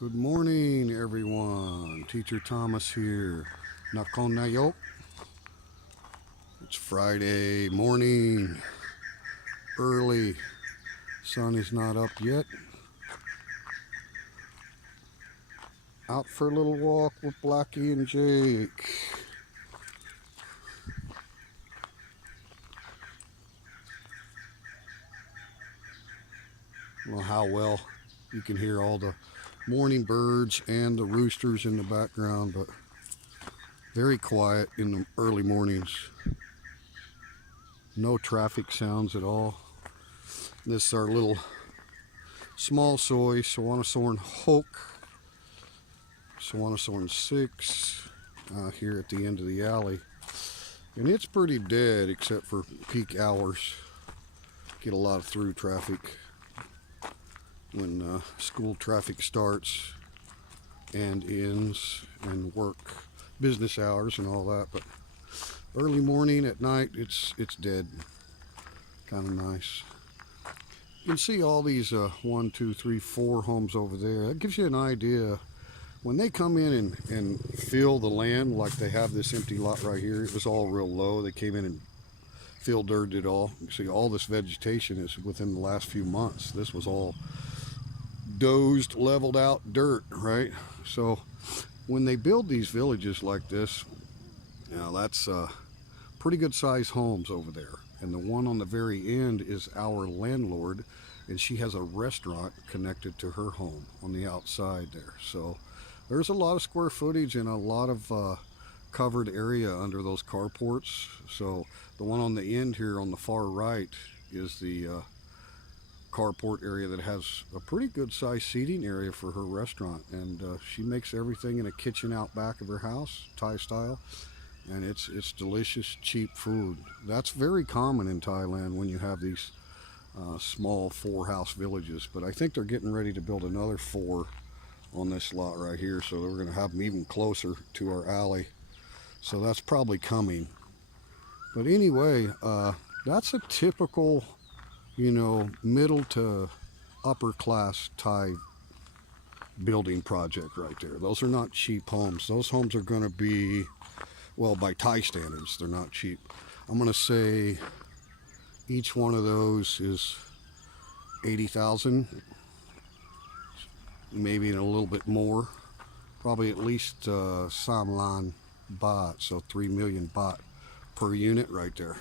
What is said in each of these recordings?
Good morning, everyone. Teacher Thomas here. Nakon. It's Friday morning, early. Sun is not up yet. Out for a little walk with Blackie and Jake. I don't know how well you can hear all the morning birds and the roosters in the background, but very quiet in the early mornings. No traffic sounds at all. This is our little small soy, Sawanasorn Hoke, Sawanasorn 6, here at the end of the alley. And it's pretty dead except for peak hours. Get a lot of through traffic when school traffic starts and ends, and work business hours and all that. But early morning, at night, it's dead. Kind of nice. You can see all these 1, 2, 3, 4 homes over there. That gives you an idea. When they come in and fill the land, like they have this empty lot right here, it was all real low. They came in and fill dirted it all. You see all this vegetation is within the last few months. This was all dozed, leveled out dirt, right? So when they build these villages like this, that's pretty good sized homes over there. And the one on the very end is our landlord, and she has a restaurant connected to her home on the outside there. So there's a lot of square footage and a lot of covered area under those carports. So the one on the end here on the far right is the carport area that has a pretty good sized seating area for her restaurant, and she makes everything in a kitchen out back of her house, Thai style, and it's delicious, cheap food. That's very common in Thailand when you have these small 4-house villages. But I think they're getting ready to build another 4 on this lot right here, so we're going to have them even closer to our alley, so that's probably coming. But anyway, that's a typical middle to upper class Thai building project right there. Those are not cheap homes. Those homes are going to be, well, by Thai standards, they're not cheap. I'm going to say each one of those is 80,000, maybe a little bit more, probably at least Samlan baht, so 3 million baht per unit right there.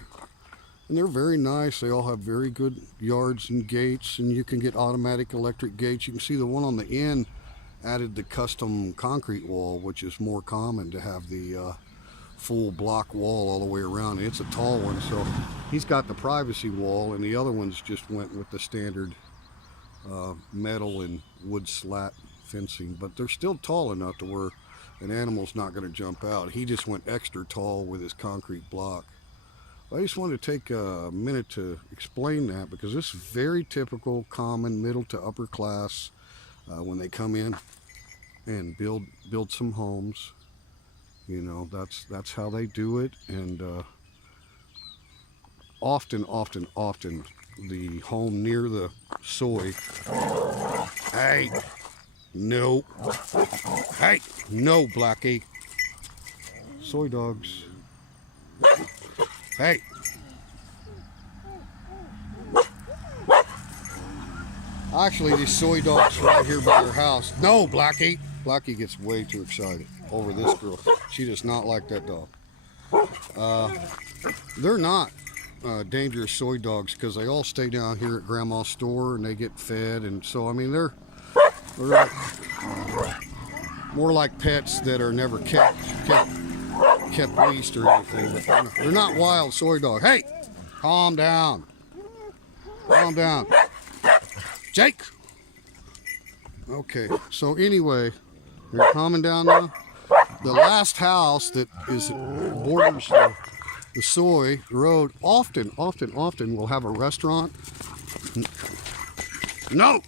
And they're very nice. They all have very good yards and gates, and you can get automatic electric gates. You can see the one on the end added the custom concrete wall, which is more common to have the full block wall all the way around. It's a tall one, so he's got the privacy wall, and the other ones just went with the standard metal and wood slat fencing. But they're still tall enough to where an animal's not going to jump out. He just went extra tall with his concrete block. I just wanted to take a minute to explain that, because this is very typical, common middle to upper class when they come in and build some homes. That's how they do it. And often the home near the soy. Hey, no, hey, no, Blackie. Soy dogs. Hey. Actually, these soy dogs right here by her house. No, Blackie. Blackie gets way too excited over this girl. She does not like that dog. They're not dangerous soy dogs, because they all stay down here at Grandma's store and they get fed. And so, I mean, they're like, more like pets that are never kept leased or anything. But they're not wild soy dogs. Hey, calm down. Calm down. Jake. Okay, so anyway, they're calming down now. The last house that borders the soy road often will have a restaurant. No.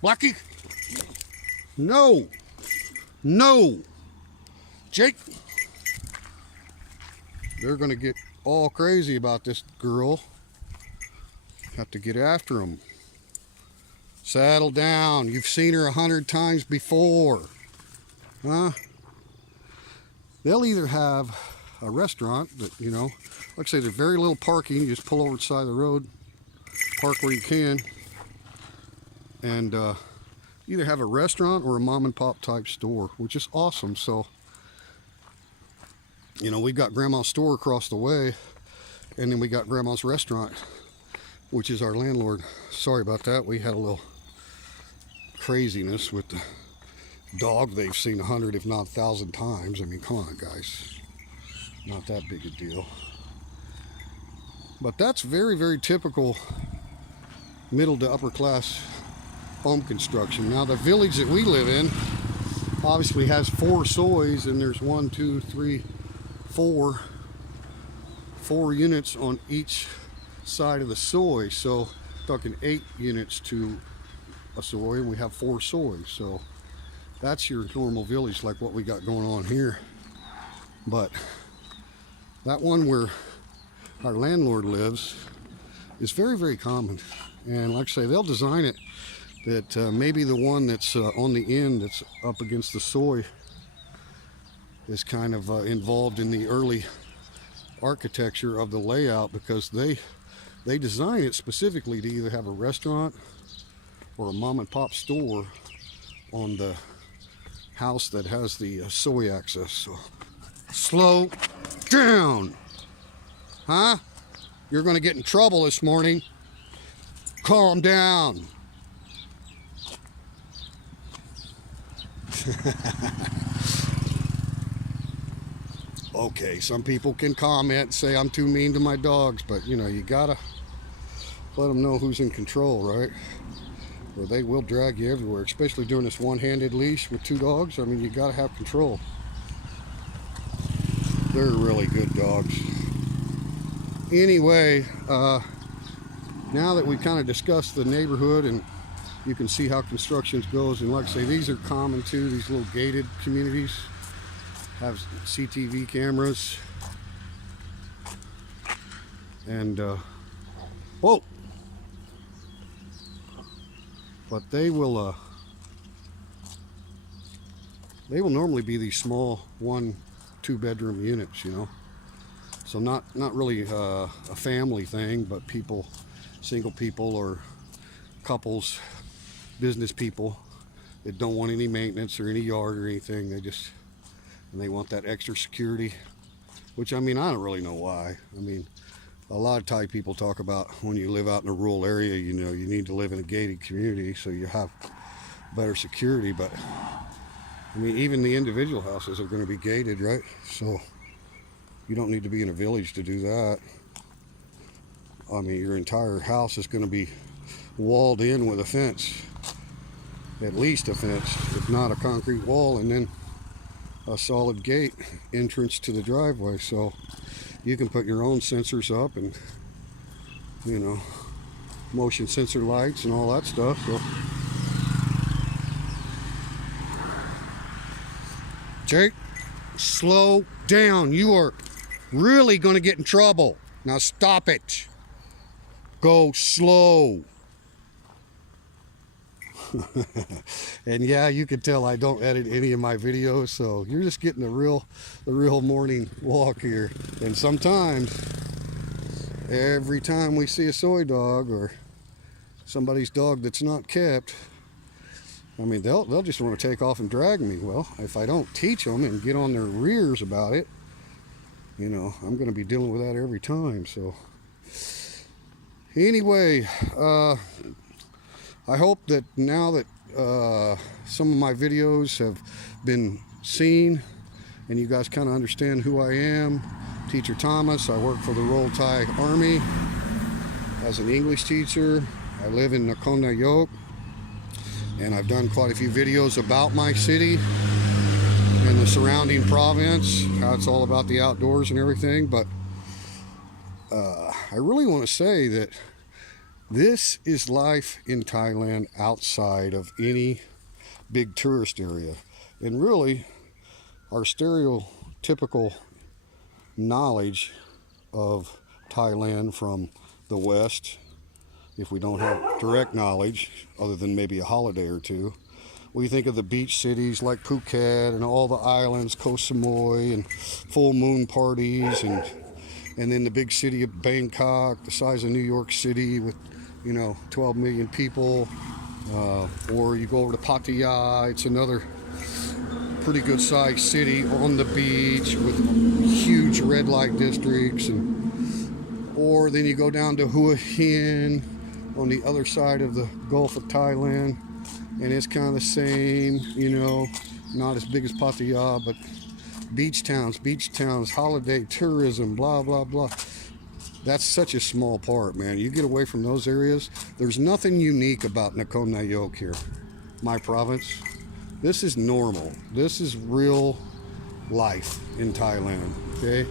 Blackie. No. No. Jake. They're going to get all crazy about this girl. Have to get after them. Settle down. You've seen her 100 times before. Huh? They'll either have a restaurant that, you know, like I say, there's very little parking. You just pull over the side of the road, park where you can, and either have a restaurant or a mom and pop type store, which is awesome. So, you know, we've got Grandma's store across the way, and then we got Grandma's restaurant, which is our landlord. Sorry about that. We had a little craziness with the dog they've seen 100 if not 1,000 times. I mean, come on guys, not that big a deal. But that's very, very typical middle to upper class home construction. Now the village that we live in obviously has 4 soys, and there's 1, 2, 3, 4 units on each side of the soy, so talking 8 units to a soy, and we have 4 soys. So that's your normal village like what we got going on here. But that one where our landlord lives is very, very common. And like I say, they'll design it that maybe the one that's on the end that's up against the soy is kind of involved in the early architecture of the layout, because they design it specifically to either have a restaurant or a mom and pop store on the house that has the soy access. So slow down. Huh? You're going to get in trouble this morning. Calm down. Okay, some people can comment and say I'm too mean to my dogs, but you know, you gotta let them know who's in control, right? Or they will drag you everywhere, especially doing this one-handed leash with 2 dogs. I mean, you gotta have control. They're really good dogs. Anyway, now that we've kind of discussed the neighborhood and you can see how construction goes, and like I say, these are common too, these little gated communities have CTV cameras, and whoa, but they will normally be these small 1-2 bedroom units, you know. So not really a family thing, but people, single people or couples, business people that don't want any maintenance or any yard or anything. And they want that extra security, which, I mean, I don't really know why. I mean, a lot of Thai people talk about when you live out in a rural area, you know, you need to live in a gated community so you have better security. But I mean, even the individual houses are going to be gated, right? So you don't need to be in a village to do that. I mean, your entire house is going to be walled in with a fence, at least a fence, if not a concrete wall, and then a solid gate entrance to the driveway. So you can put your own sensors up, and you know, motion sensor lights and all that stuff. So Jake, slow down. You are really going to get in trouble. Now stop it. Go slow. And yeah, you can tell I don't edit any of my videos, so you're just getting the real morning walk here. And sometimes, every time we see a soy dog or somebody's dog that's not kept, I mean, they'll just want to take off and drag me. Well, if I don't teach them and get on their rears about it, you know, I'm going to be dealing with that every time. So anyway, I hope that now that some of my videos have been seen and you guys kind of understand who I am. Teacher Thomas. I work for the Royal Thai Army as an English teacher. I live in Nakhon Yok, and I've done quite a few videos about my city and the surrounding province, how it's all about the outdoors and everything. But I really want to say that this is life in Thailand outside of any big tourist area. And really, our stereotypical knowledge of Thailand from the West, if we don't have direct knowledge, other than maybe a holiday or two. We think of the beach cities like Phuket and all the islands, Koh Samui, and full moon parties, and then the big city of Bangkok, the size of New York City with, 12 million people. Or you go over to Pattaya, it's another pretty good sized city on the beach with huge red light districts. Or then you go down to Hua Hin on the other side of the Gulf of Thailand, and it's kind of the same, not as big as Pattaya, but beach towns, holiday tourism, blah, blah, blah. That's such a small part, man. You get away from those areas, there's nothing unique about Nakhon Nayok here, my province. This is normal. This is real life in Thailand, okay?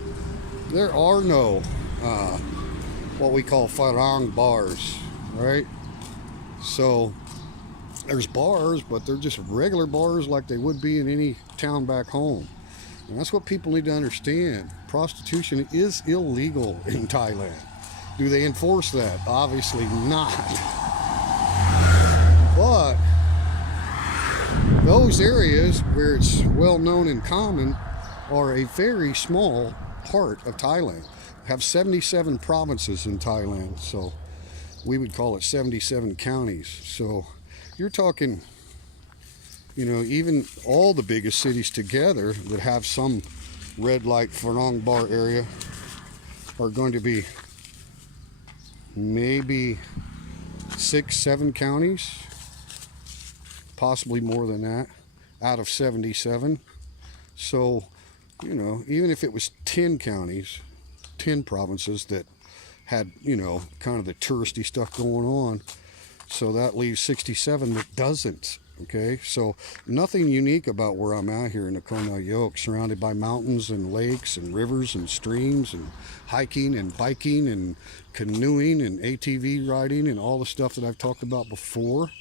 There are no what we call farang bars, right? So there's bars, but they're just regular bars like they would be in any town back home. And that's what people need to understand. Prostitution is illegal in Thailand. Do they enforce that? Obviously not. But those areas where it's well known and common are a very small part of Thailand. We have 77 provinces in Thailand, so we would call it 77 counties. So you're talking, even all the biggest cities together that have some red light farang bar area are going to be maybe 6-7 counties, possibly more than that, out of 77. So, even if it was 10 counties, 10 provinces that had, kind of the touristy stuff going on, so that leaves 67 that doesn't. Okay, so nothing unique about where I'm at here in Nakhon Nayok, surrounded by mountains and lakes and rivers and streams and hiking and biking and canoeing and ATV riding and all the stuff that I've talked about before.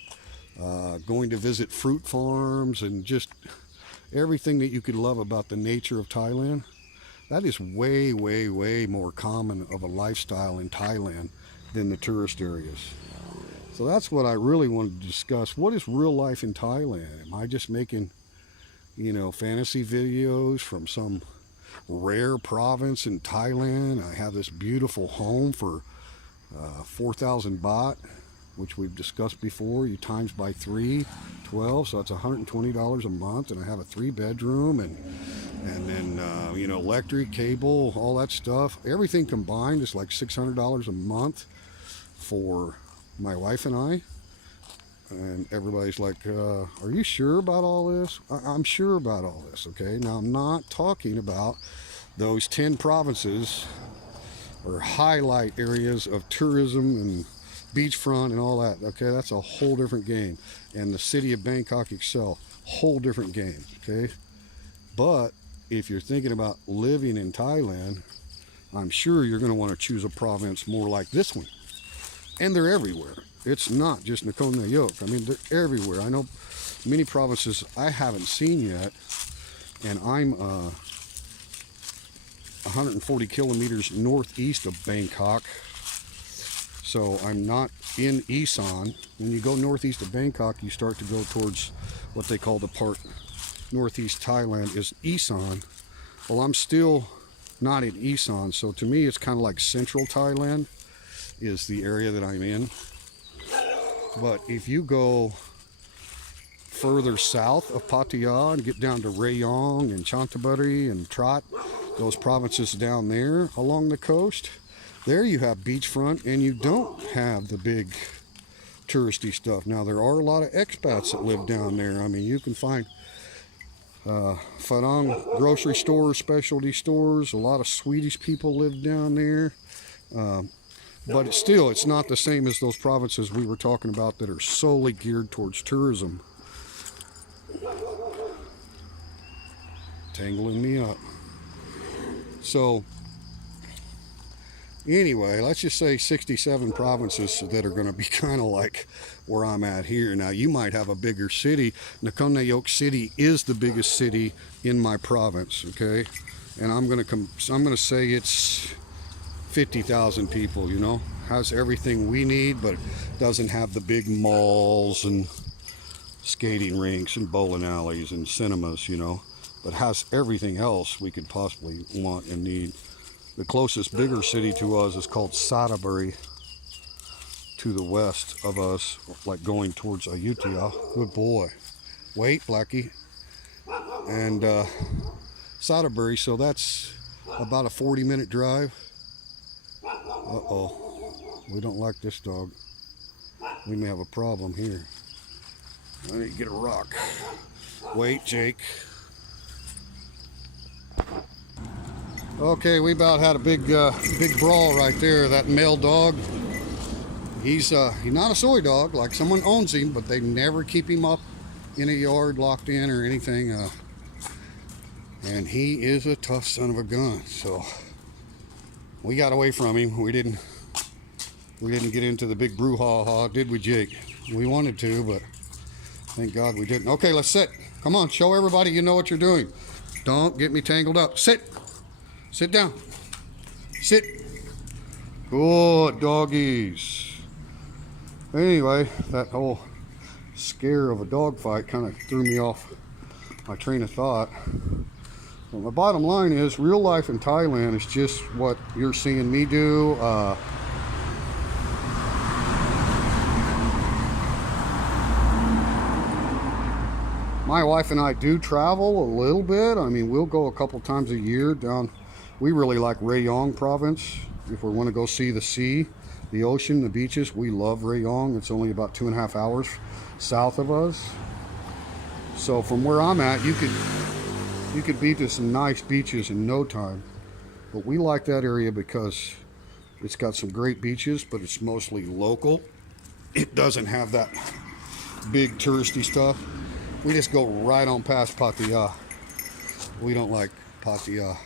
Going to visit fruit farms and just everything that you could love about the nature of Thailand. That is way, way, way more common of a lifestyle in Thailand than the tourist areas. So that's what I really wanted to discuss. What is real life in Thailand? Am I just making, fantasy videos from some rare province in Thailand? I have this beautiful home for 4,000 baht, which we've discussed before. You times by 3, 12, so that's $120 a month. And I have a 3-bedroom and then, electric, cable, all that stuff. Everything combined is like $600 a month for my wife and I. And everybody's like, are you sure about all this? I'm sure about all this, okay? Now, I'm not talking about those 10 provinces or highlight areas of tourism and beachfront and all that, okay? That's a whole different game. And the city of Bangkok itself, whole different game, okay? But if you're thinking about living in Thailand, I'm sure you're going to want to choose a province more like this one. And they're everywhere. It's not just Nakhon Nayok. I mean, they're everywhere. I know many provinces I haven't seen yet, and I'm 140 kilometers northeast of Bangkok. So I'm not in Isan. When you go northeast of Bangkok, you start to go towards what they call the part northeast Thailand is Isan. Well, I'm still not in Isan, so to me it's kind of like central Thailand is the area that I'm in. But if you go further south of Pattaya and get down to Rayong and Chanthaburi and Trat, those provinces down there along the coast, there you have beachfront and you don't have the big touristy stuff. Now, there are a lot of expats that live down there. I mean, you can find Farang grocery stores, specialty stores. A lot of Swedish people live down there. But it's not the same as those provinces we were talking about that are solely geared towards tourism. Tangling me up. So, anyway, let's just say 67 provinces that are going to be kind of like where I'm at here. Now, you might have a bigger city. Nakhon Nayok City is the biggest city in my province, okay? And I'm going to say it's 50,000 people, you know. Has everything we need, but doesn't have the big malls and skating rinks and bowling alleys and cinemas, you know. But has everything else we could possibly want and need. The closest bigger city to us is called Sudbury, to the west of us, like going towards Ayutthaya. Good boy. Wait, Blackie. And Sudbury, so that's about a 40-minute drive. Uh-oh. We don't like this dog. We may have a problem here. I need to get a rock. Wait, Jake. Okay, we about had a big brawl right there. That male dog, he's not a soy dog, like someone owns him, but they never keep him up in a yard locked in or anything. And he is a tough son of a gun. So we got away from him. We didn't get into the big brouhaha, did we, Jake? We wanted to, but thank God we didn't. Okay, let's sit. Come on, show everybody you know what you're doing. Don't get me tangled up. Sit. Sit down. Sit. Good doggies. Anyway, that whole scare of a dog fight kind of threw me off my train of thought. But my bottom line is, real life in Thailand is just what you're seeing me do. My wife and I do travel a little bit. I mean, we'll go a couple times a year down. We really like Rayong province. If we want to go see the sea, the ocean, the beaches, we love Rayong. It's only about 2.5 hours south of us. So from where I'm at, you could be to some nice beaches in no time. But we like that area because it's got some great beaches, but it's mostly local. It doesn't have that big touristy stuff. We just go right on past Pattaya. We don't like Pattaya.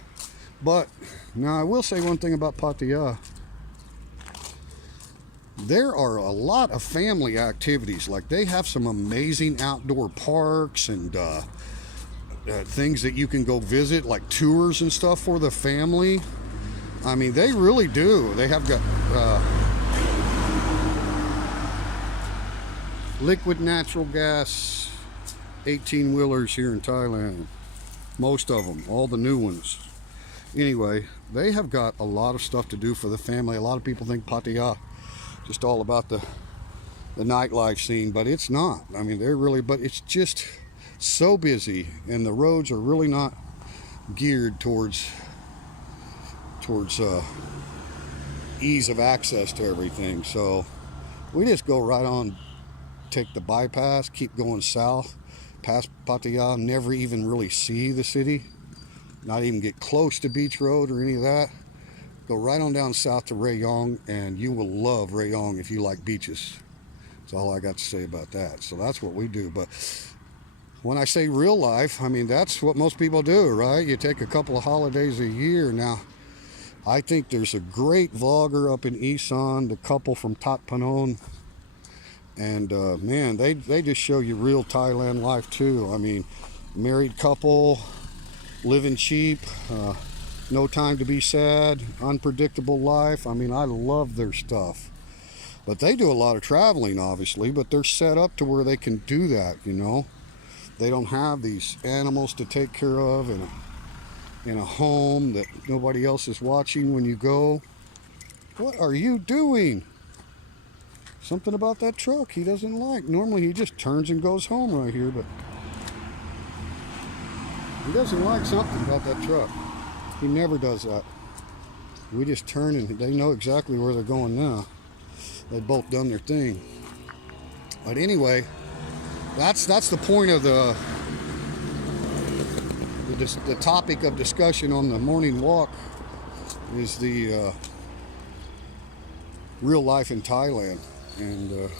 But now I will say one thing about Pattaya. There are a lot of family activities. Like, they have some amazing outdoor parks and things that you can go visit, like tours and stuff for the family. I mean, they really do. They have got liquid natural gas 18-wheelers here in Thailand. Most of them, all the new ones. Anyway, they have got a lot of stuff to do for the family. A lot of people think Pattaya just all about the nightlife scene, but it's not. I mean, they're really, but it's just so busy, and the roads are really not geared towards ease of access to everything. So we just go right on, take the bypass, keep going south past Pattaya, never even really see the city, not even get close to Beach Road or any of that. Go right on down south to Rayong, and you will love Rayong if you like beaches. That's all I got to say about that. So that's what we do. But when I say real life, I mean, that's what most people do, right? You take a couple of holidays a year. Now, I think there's a great vlogger up in Isan, the couple from Thot Panon. And man, they just show you real Thailand life too. I mean, married couple, living cheap, no time to be sad, unpredictable life. I mean, I love their stuff. But they do a lot of traveling, obviously, but they're set up to where they can do that, you know. They don't have these animals to take care of in a home that nobody else is watching when you go. What are you doing? Something about that truck he doesn't like. Normally he just turns and goes home right here, but he doesn't like something about that truck. He never does that. We just turn and they know exactly where they're going now. They've both done their thing. But anyway, that's the point of the topic of discussion on the morning walk, is the real life in Thailand. And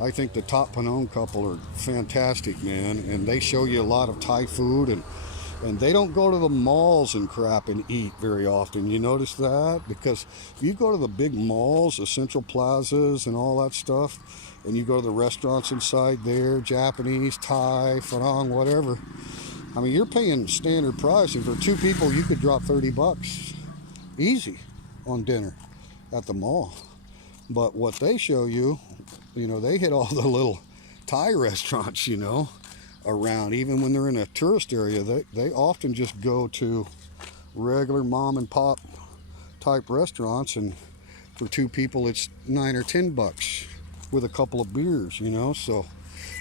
I think the Thot Panon couple are fantastic, man. And they show you a lot of Thai food, and they don't go to the malls and crap and eat very often. You notice that? Because if you go to the big malls, the central plazas and all that stuff, and you go to the restaurants inside there, Japanese, Thai, Farang, whatever, I mean, you're paying standard price, and for two people you could drop $30 easy. on dinner at the mall. But what they show you, they hit all the little Thai restaurants, around. Even when they're in a tourist area, they often just go to regular mom and pop type restaurants, and for two people it's $9 or $10 with a couple of beers, so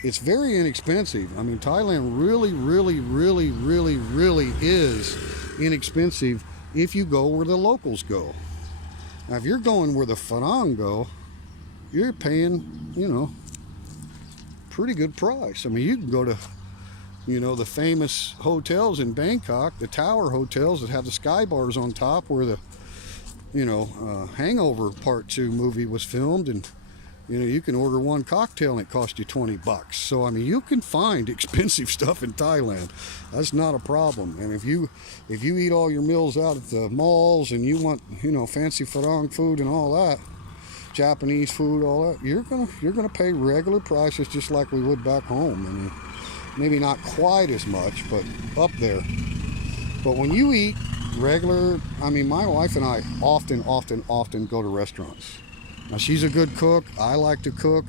it's very inexpensive. I mean, Thailand really, really, really, really, really is inexpensive if you go where the locals go. Now, if you're going where the Farang go, you're paying, pretty good price. I mean, you can go to, the famous hotels in Bangkok, the tower hotels that have the sky bars on top where the, Hangover Part 2 movie was filmed, and, you can order one cocktail and it costs you $20. So, I mean, you can find expensive stuff in Thailand. That's not a problem. And if you eat all your meals out at the malls and you want, fancy Farang food and all that, Japanese food, all that, you're gonna pay regular prices just like we would back home. I mean, maybe not quite as much, but up there. But when you eat regular, I mean, my wife and I often go to restaurants. Now, she's a good cook. I like to cook,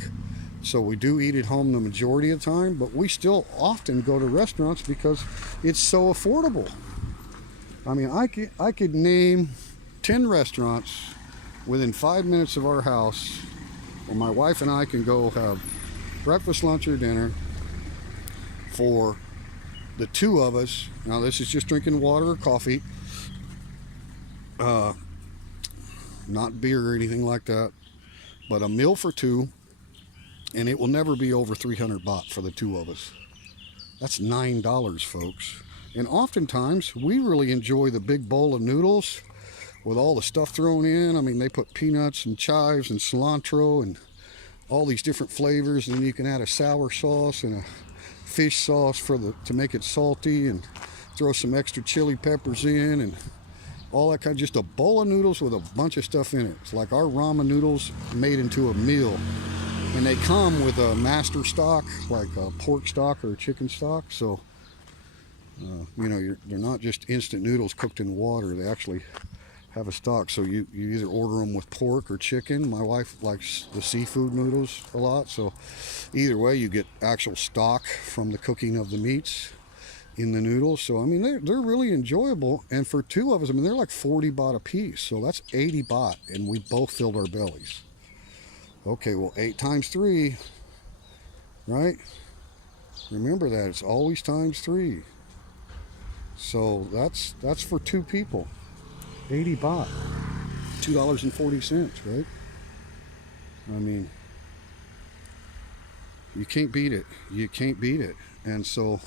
so we do eat at home the majority of the time, but we still often go to restaurants because it's so affordable. I mean, I could name 10 restaurants within 5 minutes of our house where my wife and I can go have breakfast, lunch, or dinner for the two of us. Now, this is just drinking water or coffee, not beer or anything like that, but a meal for two, and it will never be over 300 baht for the two of us. That's $9, folks. And oftentimes we really enjoy the big bowl of noodles with all the stuff thrown in. I mean, they put peanuts and chives and cilantro and all these different flavors, and then you can add a sour sauce and a fish sauce to make it salty, and throw some extra chili peppers in, and all that kind of, just a bowl of noodles with a bunch of stuff in it. It's like our ramen noodles made into a meal. And they come with a master stock, like a pork stock or a chicken stock. So, they're not just instant noodles cooked in water. They actually have a stock. So you either order them with pork or chicken. My wife likes the seafood noodles a lot. So either way, you get actual stock from the cooking of the meats in the noodles. So, I mean, they're really enjoyable. And for two of us, I mean, they're like 40 baht a piece. So that's 80 baht. And we both filled our bellies. Okay, well, 8 times 3, right? Remember that. It's always times 3. So that's for two people. 80 baht. $2.40, right? I mean, you can't beat it. You can't beat it. And so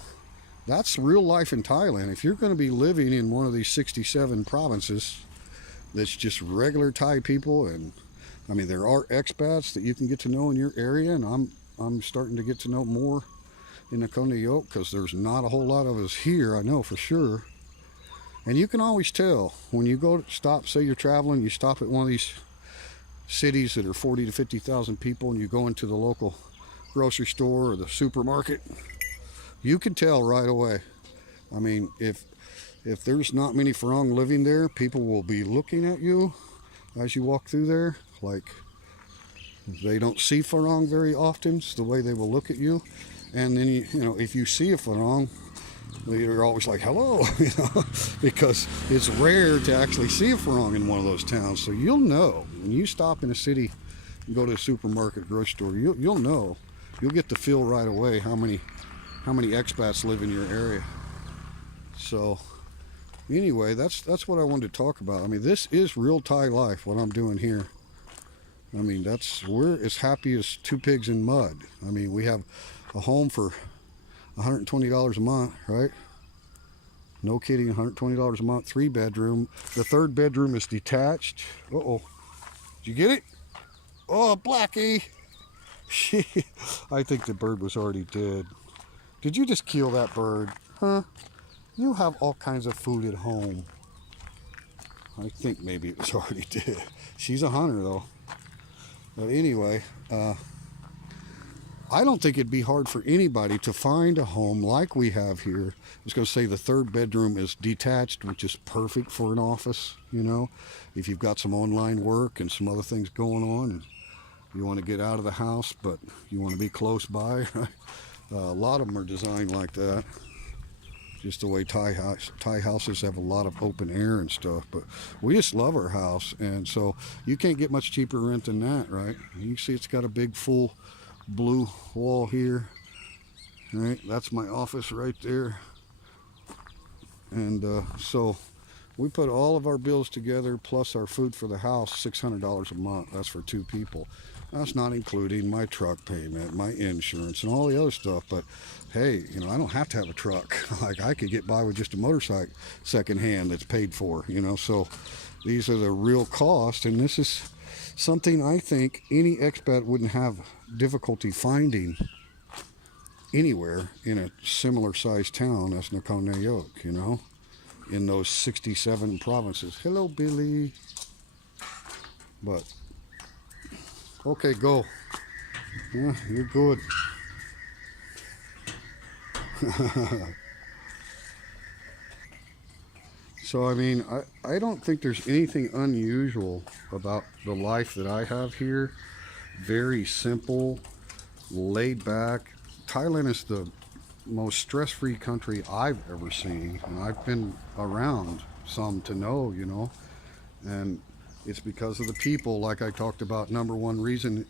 that's real life in Thailand. If you're going to be living in one of these 67 provinces that's just regular Thai people, and I mean, there are expats that you can get to know in your area, and I'm starting to get to know more in Nakhon Nayok because there's not a whole lot of us here, I know for sure. And you can always tell when you go stop, say you're traveling, you stop at one of these cities that are 40 to 50,000 people, and you go into the local grocery store or the supermarket, you can tell right away. I mean, if there's not many Farang living there, people will be looking at you as you walk through there, like they don't see Farang very often. It's the way they will look at you. And then if you see a Farang, you're always like, hello, because it's rare to actually see a Farang in one of those towns. So you'll know when you stop in a city and go to a supermarket, grocery store, you'll know, you'll get the feel right away how many expats live in your area. So anyway, that's what I wanted to talk about. I mean, this is real Thai life, what I'm doing here. I mean, we're as happy as two pigs in mud. I mean, we have a home for $120 a month, right? No kidding, $120 a month, 3-bedroom. The 3rd bedroom is detached. Uh-oh. Did you get it? Oh, Blackie. I think the bird was already dead. Did you just kill that bird? Huh? You have all kinds of food at home. I think maybe it was already dead. She's a hunter, though. But anyway, I don't think it'd be hard for anybody to find a home like we have here. I was going to say the third bedroom is detached, which is perfect for an office, you know, if you've got some online work and some other things going on and you want to get out of the house, but you want to be close by. A lot of them are designed like that. Just the way Thai houses have a lot of open air and stuff. But we just love our house, and so you can't get much cheaper rent than that, right? You can see it's got a big full blue wall here. Right, that's my office right there. And so we put all of our bills together plus our food for the house, $600 a month. That's for 2 people. That's not including my truck payment, my insurance, and all the other stuff. But hey, you know, I don't have to have a truck. Like, I could get by with just a motorcycle secondhand that's paid for, you know. So these are the real costs, and this is something I think any expat wouldn't have difficulty finding anywhere in a similar sized town as Nakonayok, you know, in those 67 provinces. Hello, Billy. But okay, go. Yeah, you're good. So, I mean, I don't think there's anything unusual about the life that I have here. Very simple, laid back. Thailand is the most stress-free country I've ever seen. And I've been around some to know, you know. And it's because of the people, like I talked about. Number one reason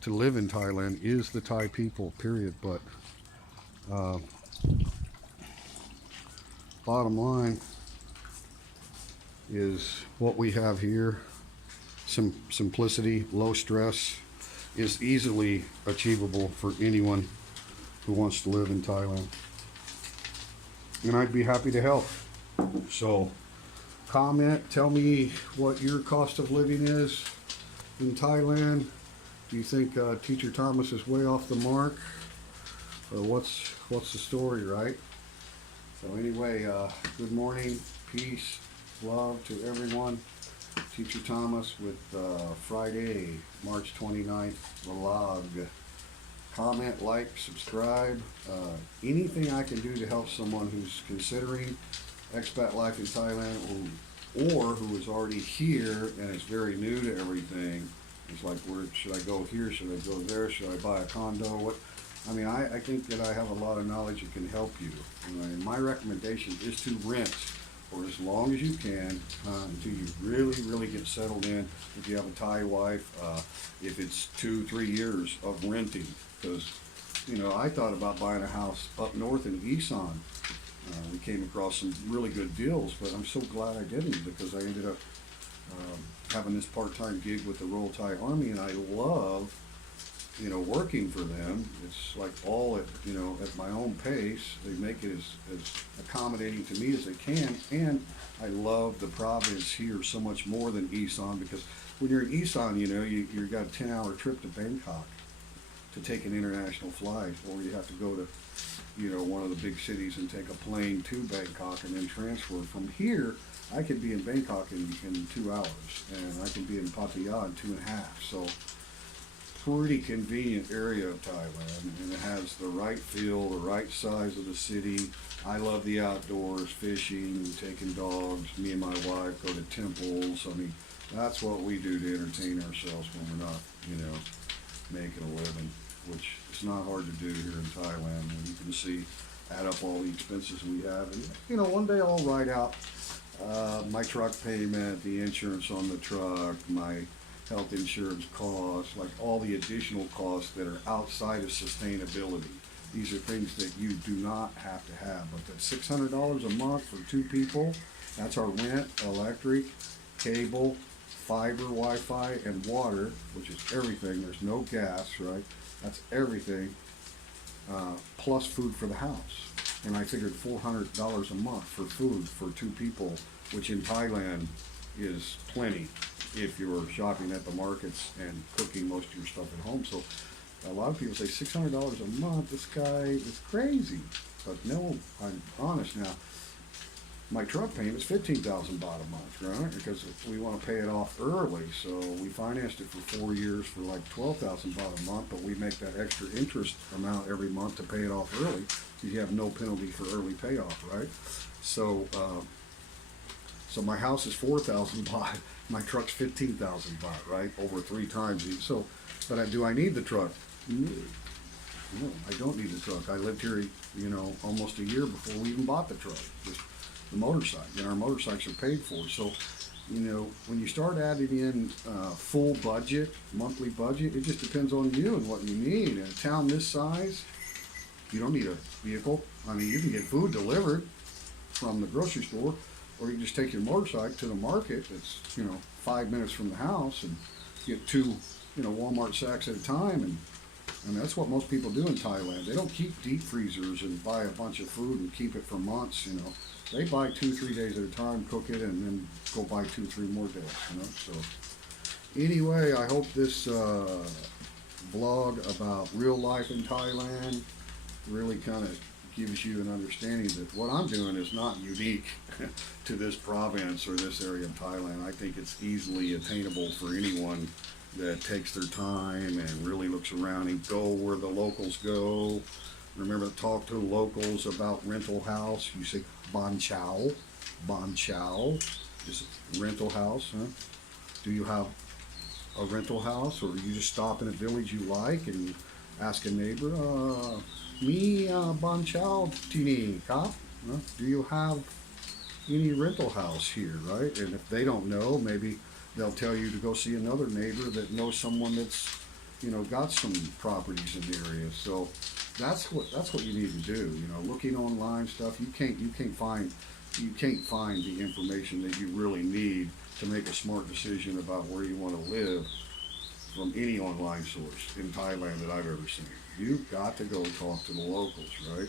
to live in Thailand is the Thai people, period. But bottom line is what we have here. Some simplicity, low stress is easily achievable for anyone who wants to live in Thailand. And I'd be happy to help. So comment, tell me what your cost of living is in Thailand. Do you think Teacher Thomas is way off the mark? Or what's the story, right? So anyway, good morning, peace, love to everyone. Teacher Thomas with Friday, March 29th vlog. Comment, like, subscribe. Anything I can do to help someone who's considering expat life in Thailand, or who is already here and is very new to everything. It's like, where should I go here? Should I go there? Should I buy a condo? I mean, I think that I have a lot of knowledge that can help you. And my recommendation is to rent for as long as you can until you really get settled in. If you have a Thai wife, if it's 2-3 years of renting, because you know, I thought about buying a house up north in Isan. We came across some really good deals, but I'm so glad I didn't, because I ended up having this part-time gig with the Royal Thai Army, and I love, you know, working for them. It's like all at, you know, at my own pace. They make it as accommodating to me as they can, and I love the province here so much more than Isan, because when you're in Isan, you know, you've got a 10-hour trip to Bangkok to take an international flight, or you have to go to, you know, one of the big cities and take a plane to Bangkok and then transfer. From here, I could be in Bangkok in 2 hours, and I can be in Pattaya in 2.5. So pretty convenient area of Thailand, and it has the right feel, the right size of the city. I love the outdoors, fishing, taking dogs. Me and my wife go to temples. I mean, that's what we do to entertain ourselves when we're not, you know, making a living, which is not hard to do here in Thailand. And you can see, add up all the expenses we have, and you know, one day I'll write out my truck payment, the insurance on the truck, my health insurance costs, like all the additional costs that are outside of sustainability. These are things that you do not have to have. But that $600 a month for 2 people, that's our rent, electric, cable, fiber, Wi-Fi, and water, which is everything. There's no gas, right? That's everything, plus food for the house. And I figured $400 a month for food for 2 people, which in Thailand is plenty if you're shopping at the markets and cooking most of your stuff at home. So a lot of people say $600 a month, this guy is crazy. But no, I'm honest now. my truck payment's 15,000 baht a month, right? Because we want to pay it off early, so we financed it for 4 years for like 12,000 baht a month, but we make that extra interest amount every month to pay it off early. You have no penalty for early payoff, right? So, so my house is 4,000 baht, my truck's 15,000 baht, right? Over 3 times. So, but do I need the truck? No, I don't need the truck. I lived here, almost a year before we even bought the truck. Just the motorcycle, and our motorcycles are paid for. So, when you start adding in full budget, monthly budget, it just depends on you and what you need. In a town this size, you don't need a vehicle. I mean, you can get food delivered from the grocery store, or you can just take your motorcycle to the market that's, 5 minutes from the house and get 2, Walmart sacks at a time. And that's what most people do in Thailand. They don't keep deep freezers and buy a bunch of food and keep it for months, They buy 2-3 days at a time, cook it, and then go buy 2-3 more days, So anyway, I hope this vlog about real life in Thailand really kind of gives you an understanding that what I'm doing is not unique to this province or this area of Thailand. I think it's easily attainable for anyone that takes their time and really looks around and go where the locals go. Remember to talk to locals about rental house. You say ban chao, is rental house, huh? Do you have a rental house, or you just stop in a village you like and you ask a neighbor, me ban chao tini kap? Do you have any rental house here, right? And if they don't know, maybe they'll tell you to go see another neighbor that knows someone that's, got some properties in the area. So that's what you need to do. Looking online stuff, you can't find the information that you really need to make a smart decision about where you want to live from any online source in Thailand that I've ever seen. You've got to go talk to the locals, right?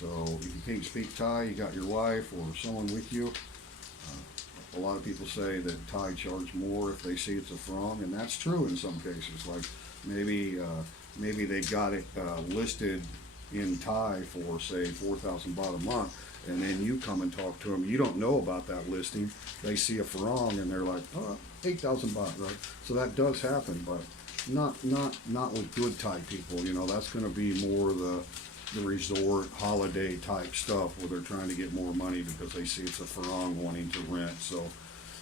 So if you can't speak Thai, you got your wife or someone with you. A lot of people say that Thai charge more if they see it's a frong, and that's true in some cases. Like maybe they got it listed in Thai for, say, 4,000 baht a month, and then you come and talk to them. You don't know about that listing. They see a farang and they're like, 8,000 baht, right? So that does happen, but not with good Thai people. That's going to be more the resort holiday type stuff where they're trying to get more money because they see it's a farang wanting to rent. So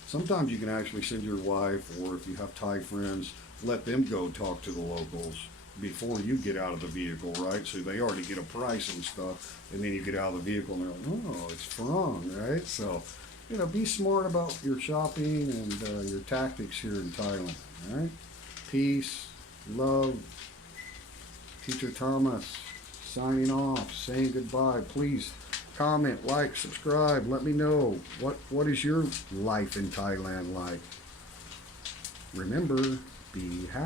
sometimes you can actually send your wife, or if you have Thai friends, let them go talk to the locals before you get out of the vehicle, right? So they already get a price and stuff, and then you get out of the vehicle and they're like, oh, it's farang, right? So, be smart about your shopping and your tactics here in Thailand, all right? Peace, love, Teacher Thomas, signing off, saying goodbye. Please comment, like, subscribe. Let me know what is your life in Thailand like. Remember, be happy.